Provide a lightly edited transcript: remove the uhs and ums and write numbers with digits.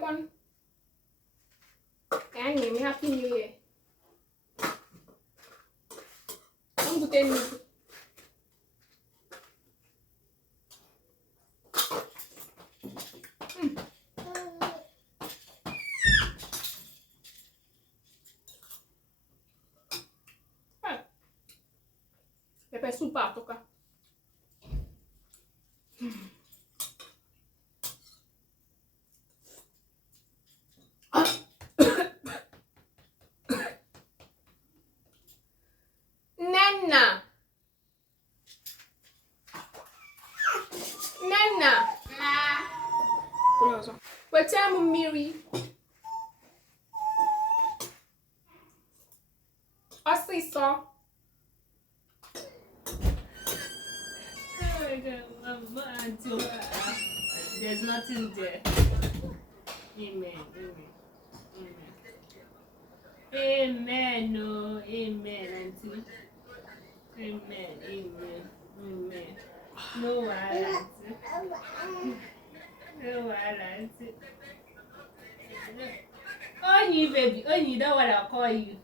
one. And you happy new year. I'm good then. Pepper soup toka. Nana. What time, Miri? I see so. There's nothing there. Amen. Amen. No. Amen. Auntie. Amen. No worries. No worries. Oh, you baby. Oh, you know what I'll call you.